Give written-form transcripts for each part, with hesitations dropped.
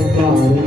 Yeah.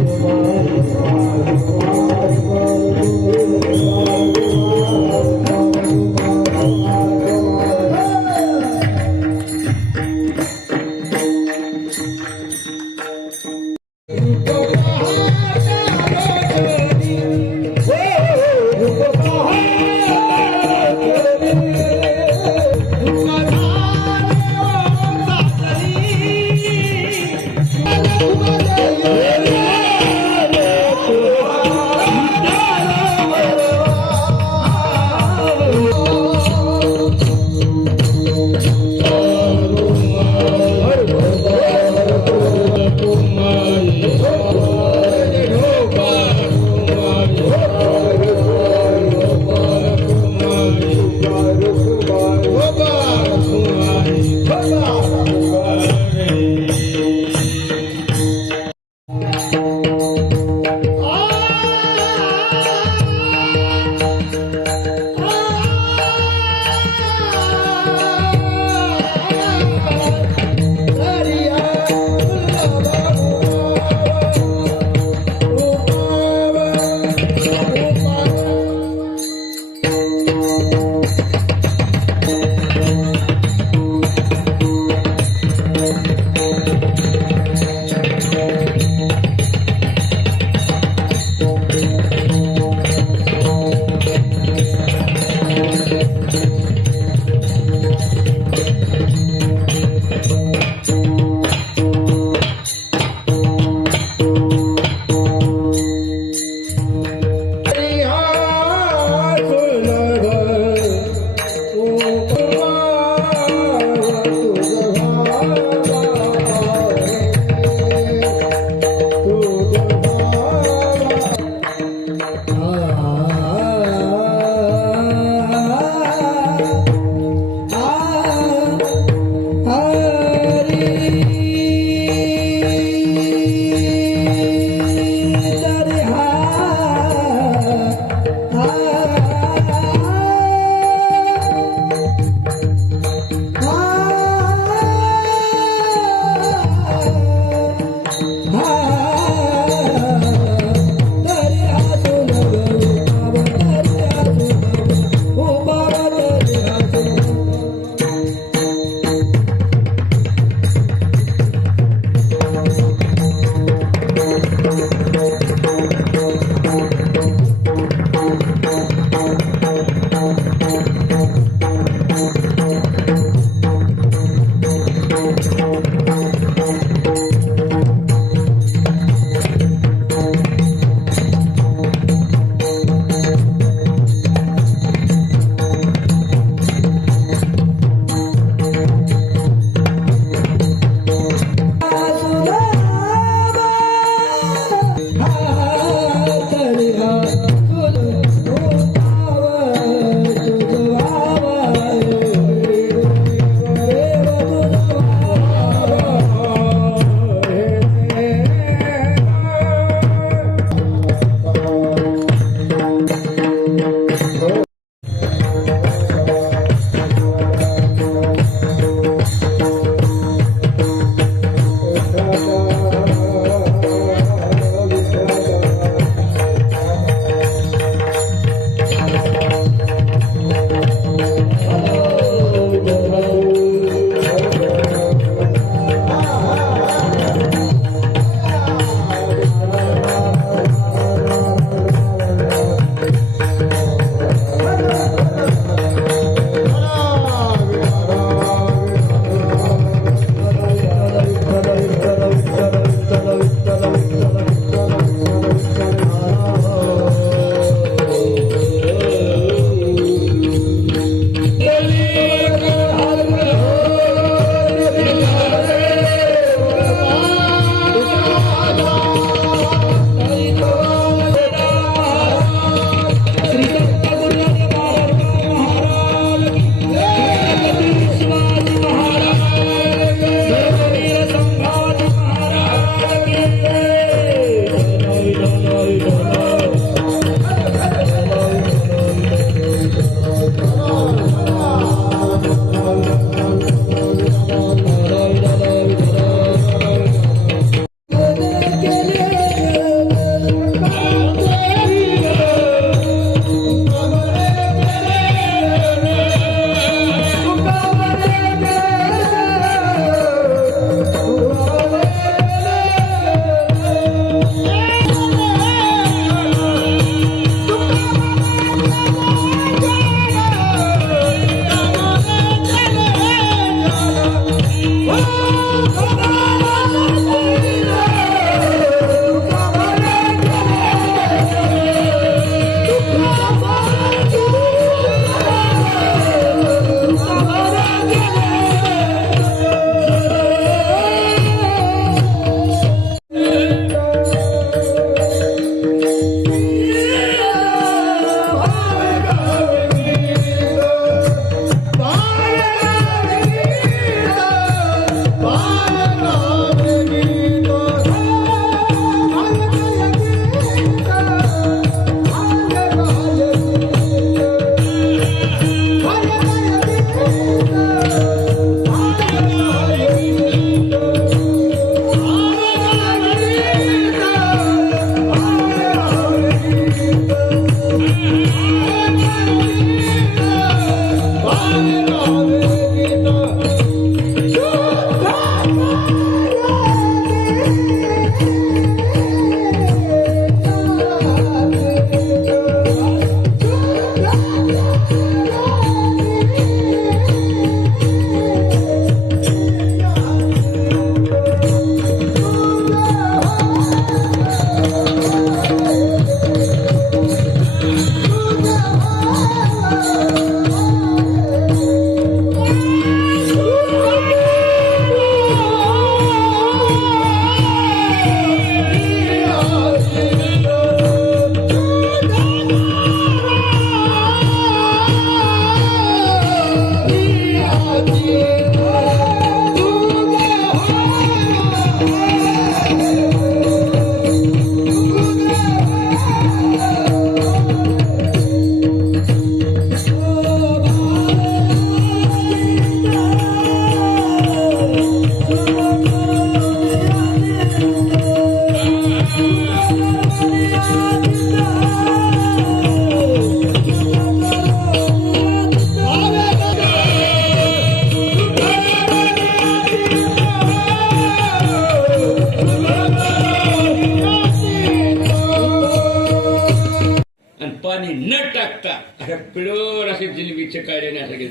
पाणी न टाकता अशा पिळवर असे जिलबीचे काढण्यासाठी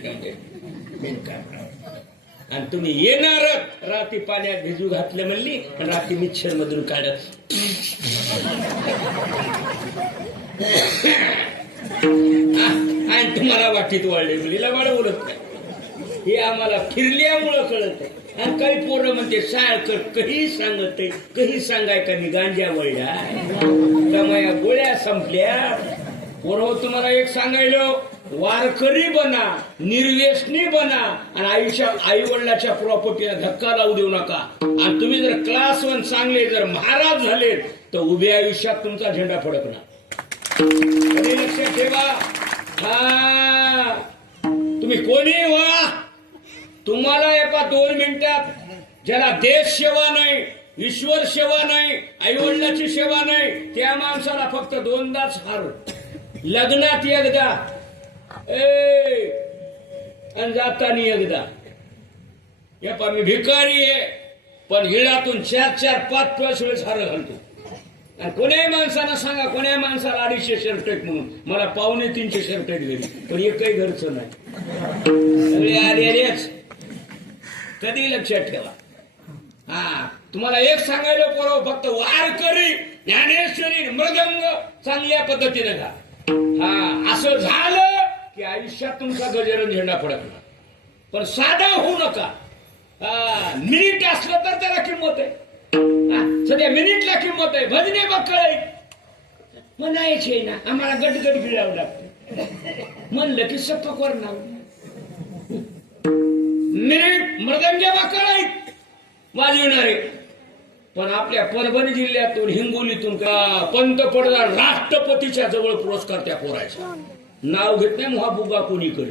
आणि तुम्ही येणार रात्री पाण्यात भिजू घातलं म्हणली रात्री मिक्सर मधून काढत आणि तुम्हाला वाटीत वाढले मुलीला वाढवलं नाही. हे आम्हाला फिरल्यामुळं कळत आहे. आणि काही पोरं म्हणते साळकर कधी सांगत कधी सांगाय का मी गांजा वळल्या त्यामुळे गोळ्या संपल्या. पोरं तुम्हाला एक सांगायलो वारकरी बना निर्व्यसनी बना आणि आयुष्यात आई वडिलाच्या प्रॉपर्टीला धक्का लावू देऊ नका. आणि तुम्ही जर क्लास 1 चांगले जर महाराज झाले तर उभ्या आयुष्यात तुमचा झेंडा फडकणार. लक्षात ठेवा. हा तुम्ही कोणी व्हा तुम्हाला एका 2 मिनिटात ज्याला देश सेवा नाही ईश्वर सेवा नाही आई वडिलाची सेवा नाही त्या माणसाला फक्त 2दाच हार लग्नात एकदा आणि जाताना एकदा. या पा मी भिकारी आहे पण हिळातून 4-4, 5-5 वेळेस हार घालतो. आणि कोण्याही माणसाला सांगा कोण्याही माणसाला 250 शर्ट आहेत म्हणून मला 250-300 शर्ट आहेत घरी पण एकही घरचं नाही. सगळे आलेच. कधी लक्षात ठेवा. हा तुम्हाला एक सांगायला पोरव फक्त वारकरी ज्ञानेश्वरी मृदंग चांगल्या पद्धतीने घा. हा असं झालं की आयुष्यात तुमचा गजर झेंडा फडकणार. पण साधा होऊ नका. मिनिट असलं तर त्याला किंमत आहे. सध्या मिनिटला किंमत आहे. भजने बकळ म्हणायचे ना आम्हाला गटगट गिळावं लागतं म्हणलं की सपकवर नाव मिनिट मृदंगे बकळ वाजविणारे. पण आपल्या परभणी जिल्ह्यातून हिंगोलीतून पंतप्रधान राष्ट्रपतीच्या जवळ पुरस्कार त्या पोरायचा नाव घेत नाही महाबुगा कोणी करी.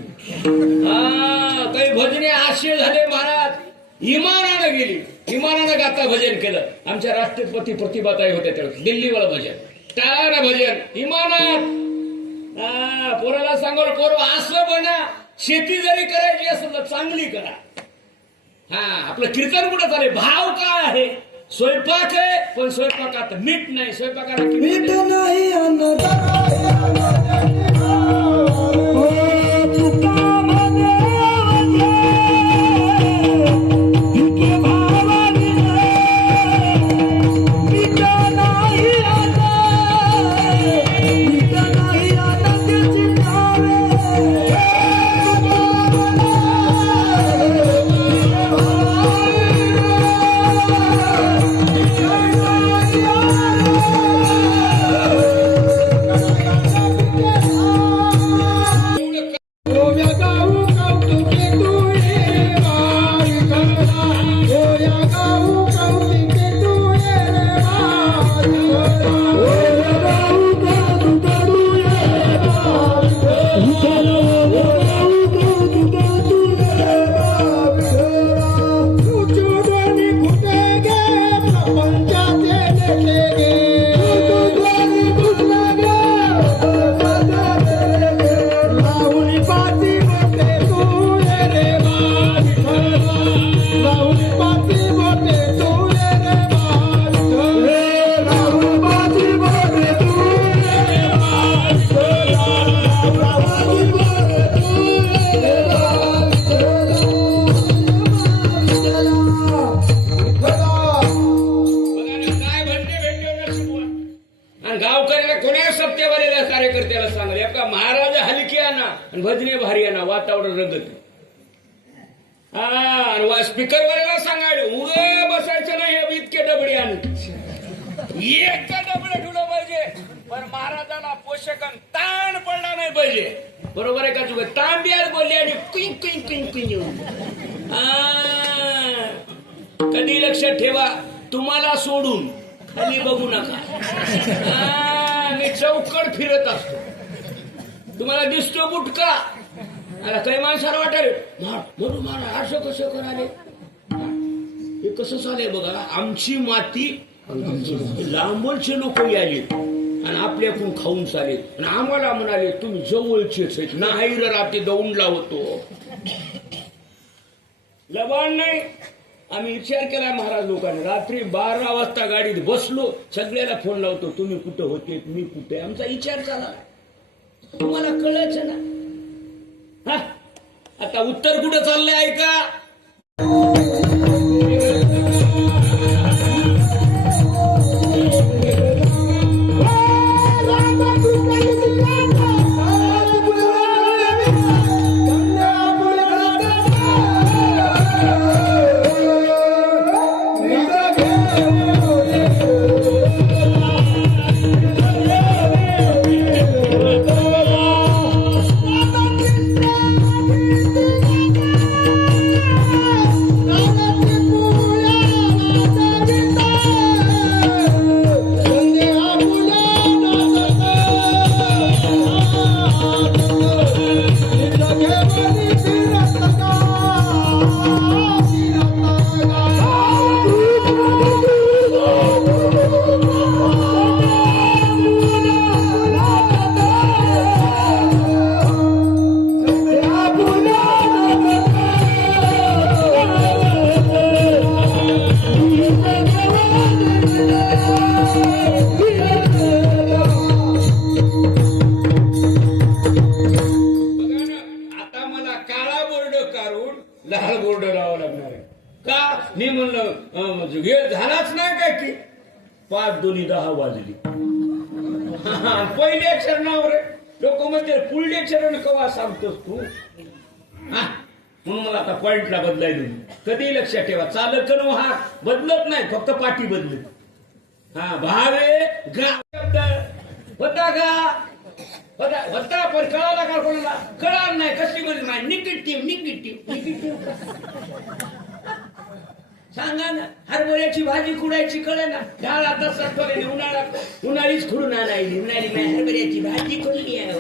काही भजने आशय झाले महाराज इमानानं गेली इमानानं गाता भजन केलं. आमच्या राष्ट्रपती प्रतिभाताई होत्या त्यावेळेस दिल्लीवाला भजन टाळानं भजन इमानात. पोराला सांगल पोर असं बना शेती जरी करायची असेल तर चांगली करा. आपलं कीर्तन कुठं चालेल भाव काय आहे स्वयंपाक आहे पण स्वयंपाकात मीठ नाही स्वयंपाकाला मीठ नाही. कार्यकर्त्याला सांगले का महाराज हलकी आणा आणि भजने भारी आणा वातावरण रंगत. स्पीकर वाल्याला सांगायला उगे बसायचं नाही इतके डबडे आणून एक डबडे ठेवलं पाहिजे पण महाराजाला पोषकन ताण पडला नाही पाहिजे. बरोबर आहे का तुझं ताण बी आज बोलले आणि कुई कुई कुई कुई कधी लक्षात ठेवा तुम्हाला सोडून खाली बघू नका. मी चौकड फिरत असतो तुम्हाला दिसतो गुटका आता काही माणसाला वाटेल म्हणून मला असं कसं कराले हे कसं चालेल बघा. आमची माती लांबचे लोक आले आणि आपल्याकडून खाऊन चालेल आणि आम्हाला म्हणाले तुम्ही जवळचेच आहेत नाही रे रात्री दौंड लावतो लबाड नाही. आम्ही विचार केला महाराज लोकांनी रात्री 12 वाजता गाडीत बसलो सगळ्याला फोन लावतो तुम्ही कुठं होते मी कुठे आमचा विचार चालला. तुम्हाला कळच ना. हा आता उत्तर कुठं चाललंय ऐका. लाल बोर्ड लावा लागणार आहे का. मी म्हणलं हे झालाच नाही काय की 5 2 10 वाजली. पहिले अक्षर नाव रे. लोक म्हणते पुढले अक्षर कवा सांगतोस तू. म्हणून मला आता पॉइंटला बदलायला कधी लक्षात ठेवा. चालक हा बदलत नाही, फक्त पाठी बदलत. हा भावे गा शब्द होता का होता पण कळाला का कोणाला कळणार नाही. कसली म्हणजे नाही. निगेटिव्ह निगेटिव्ह निगेटिव्ह सांगा ना. हरभऱ्याची भाजी खुडायची कळे ना. डाळ आता सटवले उन्हाळा उन्हाळीच खुडून आणायची. उन्हाळी हरभऱ्याची भाजी खुडली आहे.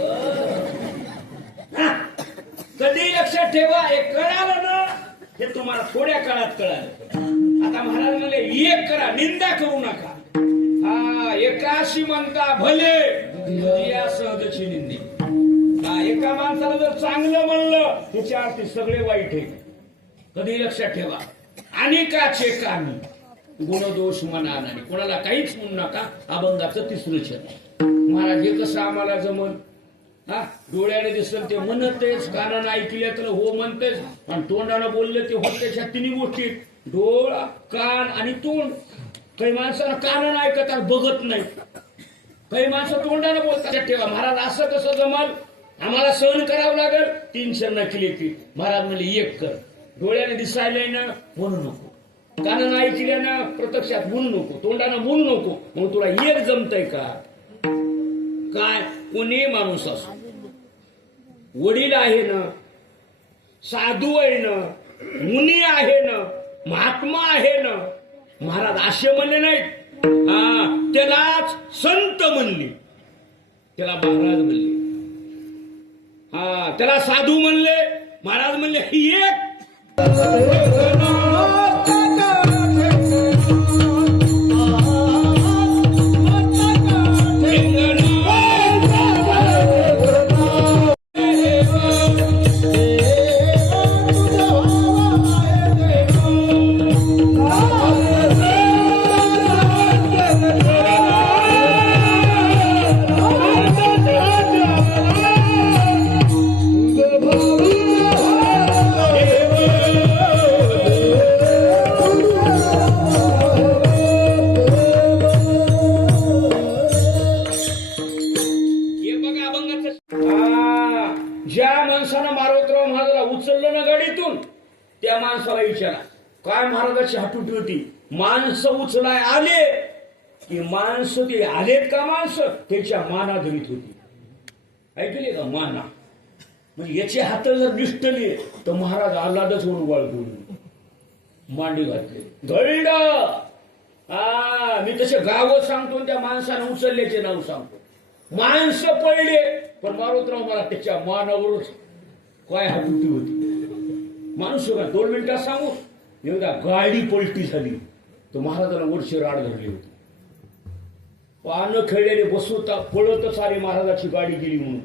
कधी लक्षात ठेवा. हे कळालं ना हे तुम्हाला थोड्या काळात कळालं. आता महाराज म्हणले एक करा, निंदा करू नका. हा एकाशी म्हणता भले सहजची निंदी. हा एका माणसाला जर चांगलं म्हणलं त्याच्या अर्थी सगळे वाईट आहे. कधी लक्षात ठेवा. आणि काचे कामी गुणदोष मना नाही. कोणाला काहीच म्हणू नका. अभंगाचं 3रं छंद. महाराज हे कसं आम्हाला जमल. हा डोळ्याने दिसलं ते म्हणतेच, कानानं ऐकलं तर हो म्हणतेच, आणि तोंडानं बोललं ते होत. त्याच्या 3 गोष्टी डोळा कान आणि तोंड. काही माणसाला कानानं ऐकतात बघत नाही. काही माणसं तोंडानं बोलतात. ठेवा महाराज असं कसं जमल. आम्हाला सहन करावं लागेल. 3 शरण केले की महाराज म्हणले एक कर. डोळ्याने दिसायला ना म्हणू नको, कानानं ऐकल्यानं प्रत्यक्षात म्हणू नको, तोंडानं बोलू नको. मग तुला एक जमतय का काय. कोणी माणूस असो, वडील आहे ना, साधू आहे ना, मुनी आहे ना, महात्मा आहे ना. महाराज असे म्हणले नाहीत. हा त्यालाच संत म्हणले, त्याला महाराज म्हणले. हा त्याला साधू म्हणले, महाराज म्हणले ही एक. ज्या माणसानं मारुतराव महाराजाला उचललं ना गाडीतून त्या माणसाला विचारा काय महाराजाची हटुटी होती. माणसं उचलाय आले की माणसं ते आलेत का माणसं त्याच्या माना धरीत होती. ऐकले का माना. म्हणजे याचे हात जर निष्ठले तर महाराज आल्हादच होऊन वळून मांडी घातले घड. मी तसे गाव सांगतो त्या माणसानं उचलल्याचे नाव सांगतो. माणसं पडले पण मारुतराव मला त्याच्या मानावरच काय हटुटी होती. माणूस का 2 मिनिटात सांगू. एकदा गाडी पलटी झाली तर महाराजाला वरची राड धरली होती. पानं खेळलेले बसवता पळतच आले महाराजाची गाडी गेली म्हणून.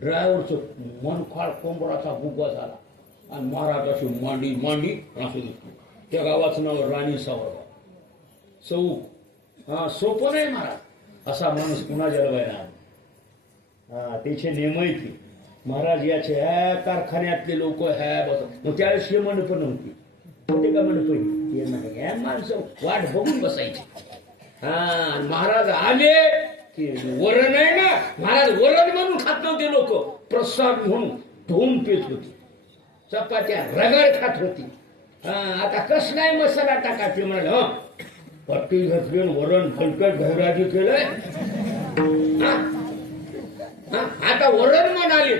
ड्रायव्हरचं मनखाळ कोंबडाचा बुगा झाला आणि महाराजाची मांडी मांडी असं दिसतो. त्या गावाचं नाव राणी सावरगाव चौक. हा सोपं नाही महाराज. असा माणूस पुन्हा जलवायला. हा त्याचे नेम आहे की महाराज याचे ह्या कारखान्यातले लोक ह्या बस मग त्यावेळेस हे मंडप नव्हती होते का मंडप ह्या माणसं वाट बघून बसायची. हा महाराज आले की वरण आहे ना महाराज वरण म्हणून खात नव्हते लोक प्रसाद म्हणून धुवून पित होती चपात्या रगड खात होती. आता कसलाही मसाला टाकायचे म्हणाले ह पट्टी घातली वरण फलकट घराजी केलंय. आता वरण म्हणाले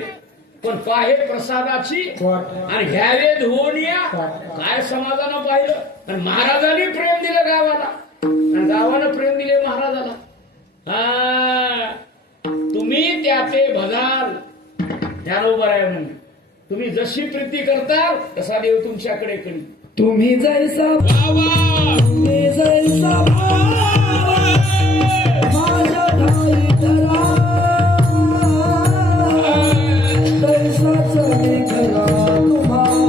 पण पाहे प्रसादाची आणि घ्यावे धुवून या काय समाजानं पाहिलं आणि महाराजांनी प्रेम दिलं गावाला आणि गावानं प्रेम दिले महाराजाला. हा तुम्ही त्याचे भजाल त्याबरोबर आहे म्हणून तुम्ही जशी प्रीती करताल तसा देव तुमच्याकडे करी. तुम्ही जैसा तुम्ही जैसा माझ्या ठाई करा तैसाच मी करा तुम्हाला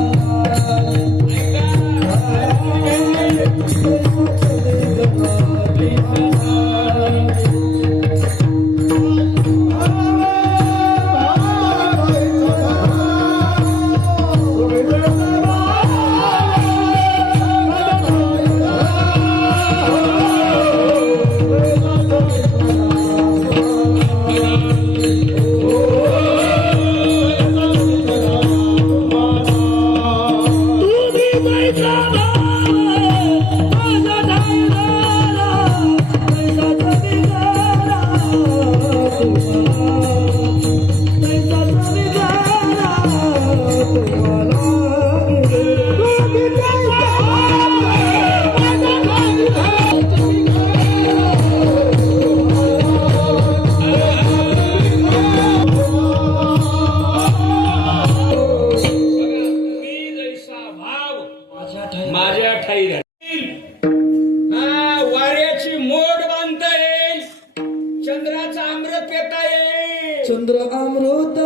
माझ्या ठाई राहील. वाऱ्याची मोड बांधता येईल चंद्राचा अमृत पेता येईल. चंद्र अमृत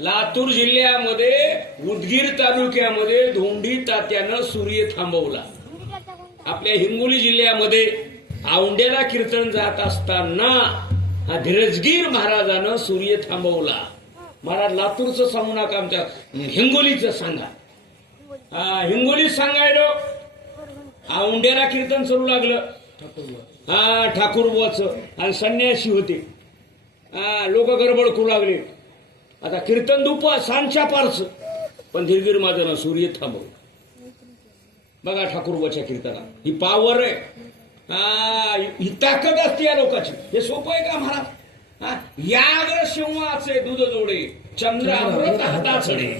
लातूर जिल्ह्यामध्ये उदगीर तालुक्यामध्ये धोंडी तात्यानं सूर्य थांबवला. आपल्या हिंगोली जिल्ह्यामध्ये औंढ्याला कीर्तन जात असताना हा धीरजगीर महाराजानं सूर्य थांबवला. महाराज लातूरचं सांगू नका आमच्या हिंगोलीचं सांगा. हिंगोलीत सांगायला औंढ्याला कीर्तन चालू लागलं. ठाकूरबुवाचं आणि संन्यासी होते. लोक गडबड करू लागले. आता कीर्तन दुपार सांच्या पारच पण धीरगीर महाराजांना सूर्य थांबवलं. बघा ठाकूरबाच्या कीर्तनात ही पावर आहे. ही ताकद असते या लोकांची. हे सोपं आहे का महाराज? याग्र शिवाचे दूध जोडे चंद्र अमृत हाता चढे.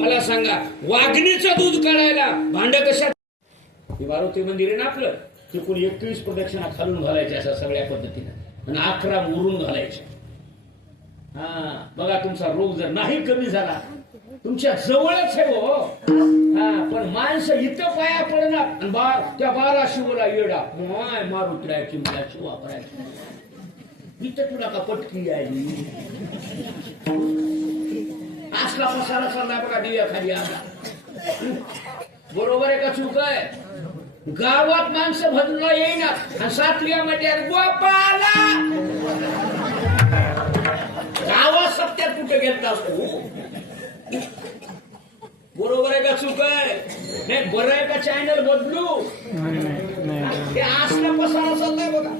मला सांगा वाघणीचं दूध काढायला भांड कशात? हे मारुती मंदिर आहे ना आपलं तिकून 21 प्रदक्षिणा खालून घालायच्या अशा सगळ्या पद्धतीने आणि 11 मोरून घालायच्या. बघा तुमचा रोग जर नाही कमी झाला तुमच्या जवळच आहे हो. पण माणसं इथं पाया पडणार त्या 12 शिवला येडा मारुतीची मला शिवा करायची इथं तुला का पटकी आली असला पसारा चालला बघा दिव्या खाली आला. बरोबर आहे का चूक आहे? गावात माणसं भजला येईना आणि सातव्या मध्ये गोपाला कुठे गेलतास तू? बरोबर आहे का चूक आहे? नाही बरं आहे का चॅनल बदलू? ते असला पसारा चाललाय बघा.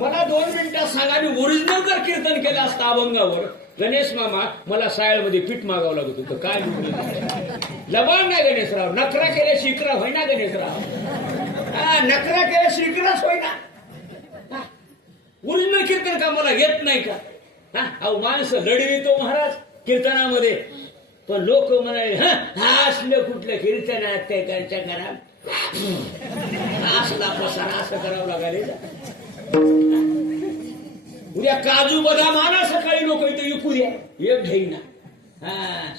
मला 2 मिनिटात सांगा, मी ओरिजिनल जर कीर्तन केलं असतं अभंगावर, गणेश मामा मला सायळमध्ये पीठ मागावं लागत होतं. काय लबाड नाही गणेशराव, नखरा केले शिकरा होय ना गणेशराव. नखरा केले शिकराच होय ना. ओरिजिनल कीर्तन का मला येत नाही का? अहो माणसं लढवितो महाराज कीर्तनामध्ये, पण लोक म्हणाले हा असलं कुठलं कीर्तन आहे ते त्यांच्या घरात असला पसारा असं करावं लागेल. उद्या काजू बदाम आणा सकाळी लोक इथे विकू द्या, एक घेईना.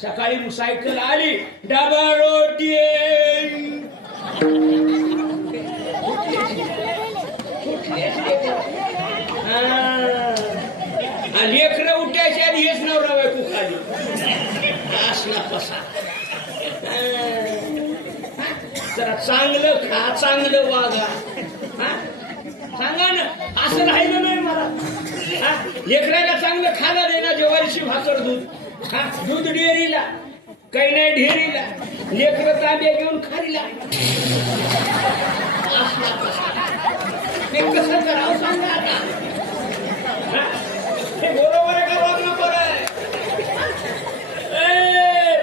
सकाळी सायकल आली, डबा रोटी लेकरं उठायच्या आधी हेच नवरा बायको खाली असला पसारा. जरा चांगलं खा, चांगलं वागा. सांगा ना, असं राहिलं नाही मला. लेकराला चांगलं खायला देणार, ज्वारीची भाकर, दूध. दूध डेअरीला, काही नाही ढेरीला, लेकरं तांब्या घेऊन खारीला. ते कसं करावं सांगा आता. हे बरोबर आहे का वागणं बरं आहे?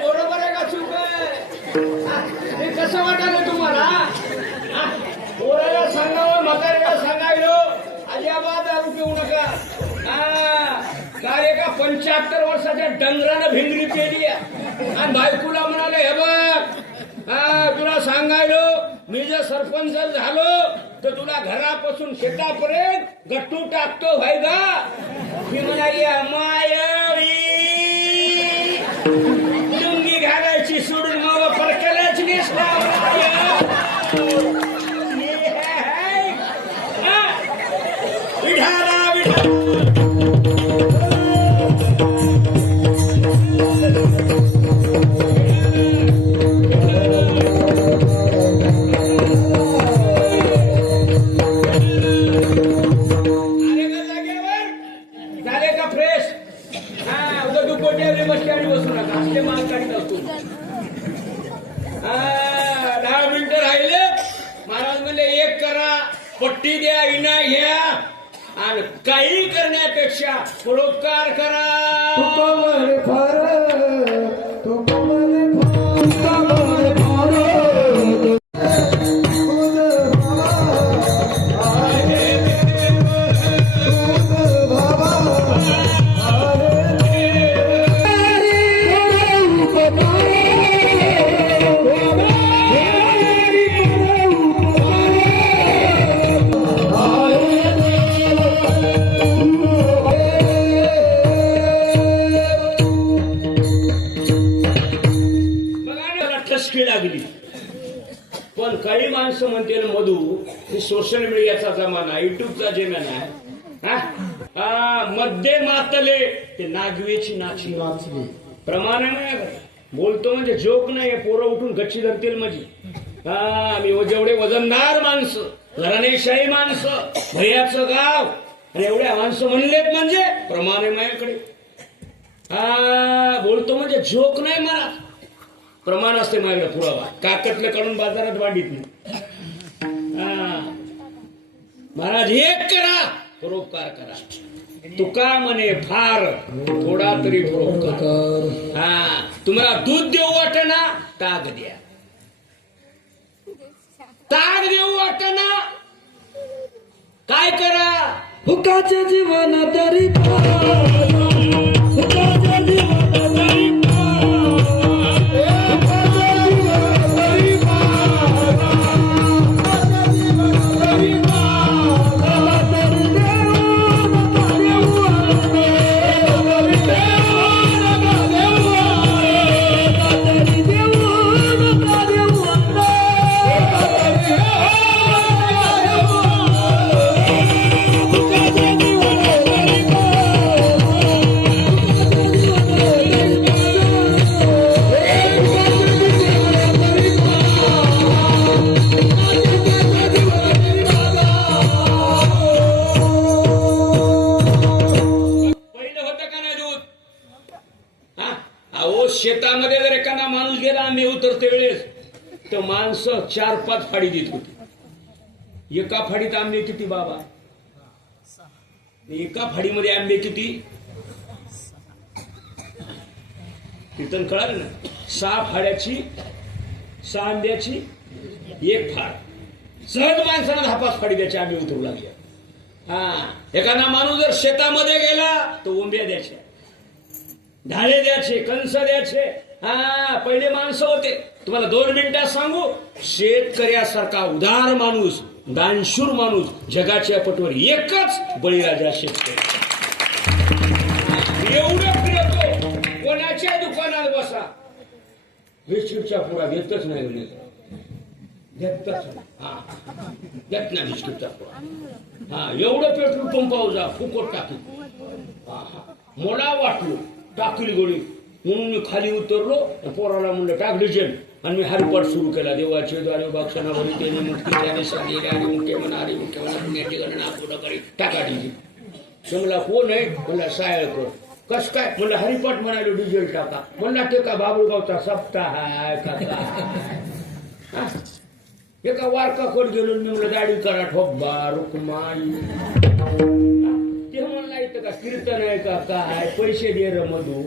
बरोबर आहे का चूक आहे? हे कसं वाटायला तुम्हाला? पोराला सांगावं, म्हाताऱ्याला सांगायलो अजिबात दारू पिऊ नका. काय का 75 वर्षाच्या डंगरानं भिंगरी पेली आणि बायकोला म्हणाले हे बघ, तुला सांगायलो मी जर सरपंच झालो तर तुला घरापासून शेतापर्यंत गट्टू टाकतो भाई गा. मी म्हणाली मायळी लुंगी घालायची सोडून मग परकेलाच नेसला. विठाला विठा बसू नका, असले माल काढीत असतो. 10 मिनिटं राहिले. महाराज म्हणले एक करा, पट्टी द्या, इना घ्या आणि काही करण्यापेक्षा परोपकार करा. लागली. पण काही माणसं म्हणते मधू, ही सोशल मीडियाचा जमाना, युट्यूबचा जमाना आहे. मध्ये मातले ते नागवेची नाचली वाचली प्रमाण आहे. बोलतो म्हणजे जोक नाही, पोरं उठून गच्ची धरतील माझी. आम्ही जेवढे वजनदार माणसं, घराणेशाही माणसं, भैयाचं गाव आणि एवढ्या माणसं म्हणलेत म्हणजे प्रमाण आहे माझ्याकडे. बोलतो म्हणजे जोक नाही, मला प्रमाण असते माझ्याकडे, पुरावा. काकतलं काढून बाजारात वाढीत नाही. महाराज एक करा, परोपकार करा. तुका म्हणे फार थोडा तरी परोपकार. तुम्हाला दूध देऊ वाटना, ताक द्या. ताक देऊ वाटना, काय करा? हुकाचे जीवन तरी हुकाचे जीवन तरी आंबे उतरते वेळेस तर माणसं 4-5 फाडी देत होती. एका फाडीत आंबे किती बाबा? एका फाडीमध्ये आंबे किती? कीर्तन कळालं ना? 6 फाड्याची 6 आंब्याची 1 फाड. सहज माणसाला 10-5 फाडी द्यायचे आंबे उतरू लागले. हा, एखादा माणूस जर शेतामध्ये गेला तर उंब्या द्यायच्या, ढाळे द्यायचे, कंस द्यायचे. हा, पहिले माणसं होते. तुम्हाला 2 मिनिटात सांगू, शेतकऱ्यासारखा उदार माणूस, दानशूर माणूस जगाच्या पटवर एकच, बळीराजा शेतकरी. एवढं फिरतो, कोणाच्या दुकानात बसा, बिस्किटच्या पुढा घेतच नाही, घेतच घेत नाही बिस्किटचा पुढा. हा, एवढं पेट्रोल पंपावर जा, फुकट टाकी. मला वाटलं टाकली गोळी म्हणून मी खाली उतरलो, पोराला म्हणलं टाक डिझेल, आणि मी हरिपाठ सुरू केला. देवाचे द्वारे बाक्षणा भरी त्याने मुक्ती त्याने सांगितले, आणि मुख्य म्हणा, हरी मुख्य म्हणा, पुण्याची गणना पुढं करी, टाका डिझेल. तर मला कोण आहे? म्हणला सायळकर. कस काय? म्हणलं हरिपाठ म्हणाले डिझेल टाका. म्हणला ते का बाबुळगावचा सप्ताह आहे का? एका वारकाकडे गेलो, मी म्हणलं दाढी करा, ठोकबा रुक्माई. ते म्हणला इथं का कीर्तन आहे का काय? पैसे दे र मधू.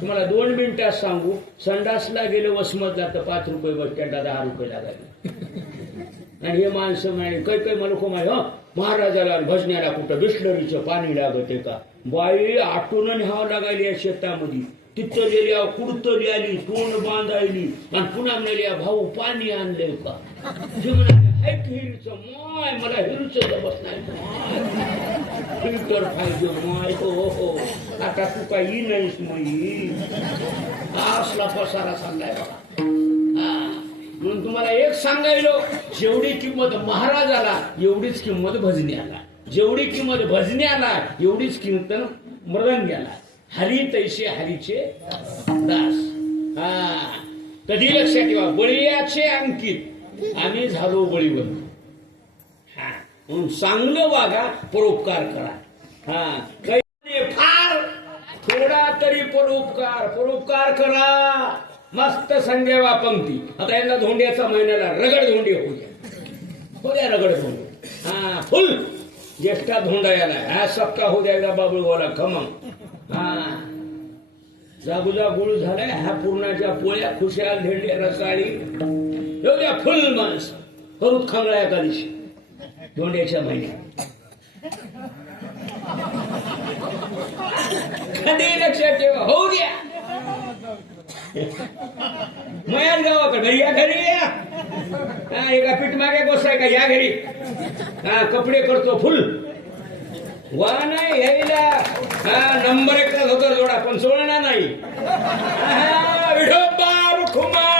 तुम्हाला 2 मिनिटात सांगू, संडासला गेले वसमतला तर 5 रुपये, बस स्टँडला 10 रुपये लागायचे. आणि हे माणसं म्हणाले काही मला को माहिती, महाराजाला भजण्याला कुठं बिस्लरीचं पाणी लागत का? बाई आटून न्यावं लागायली या शेतामध्ये. तिथं गेल्या कुडतली आली, तोंड बांधायली, आणि पुन्हा म्हणाली भाऊ पाणी आणलंय का? जे म्हणाले हिरचं माय, मला हिरचं जमत नाही, फिल्टर पाहिजे माय. हो, आता तू काही नाहीस मई. असला पसारा चाललाय बघा. म्हणून तुम्हाला एक सांगायलो, जेवढी किंमत महाराजाला एवढीच किंमत भजण्याला, जेवढी किंमत भजण्याला एवढीच किंमत मृदंग्याला. हरी तैसे हरीचे दास. हा, कधी लक्षात ठेवा, बळीयाचे अंकित, आम्ही झालो बळीबंधू. हा, म्हणून चांगलं वागा, परोपकार करा. हा, काही फार थोडा तरी परोपकार करा. मस्त संध्यावा पंक्ती. आता यांना धोंड्याचा महिन्याला रगड धोंडी होऊ द्या, रगड धोंडी. हा, फुल ज्येष्ठा धोंडा याला, हा सप्ताह होऊ द्या बाबुळगावला खमंग. हा, जागुजा गुळ झालाय, ह्या पूर्णाच्या पोळ्या, खुशाल धेंडे रसाळी एवढ्या फुल माणस करूत खांगळा एका दिवशी धोंड्याच्या महिन्यात. कधी लक्षात ठेवा, होऊ द्या. मयाच गावाकडे घरी या, घरी या. हा, एका पीठ मागे बसाय का, या घरी. हा, कपडे करतो फुल. वा नाही यायला. हा, नंबर 1 होता जोडा, पण सोडणार नाही. विठोबा रुखुमा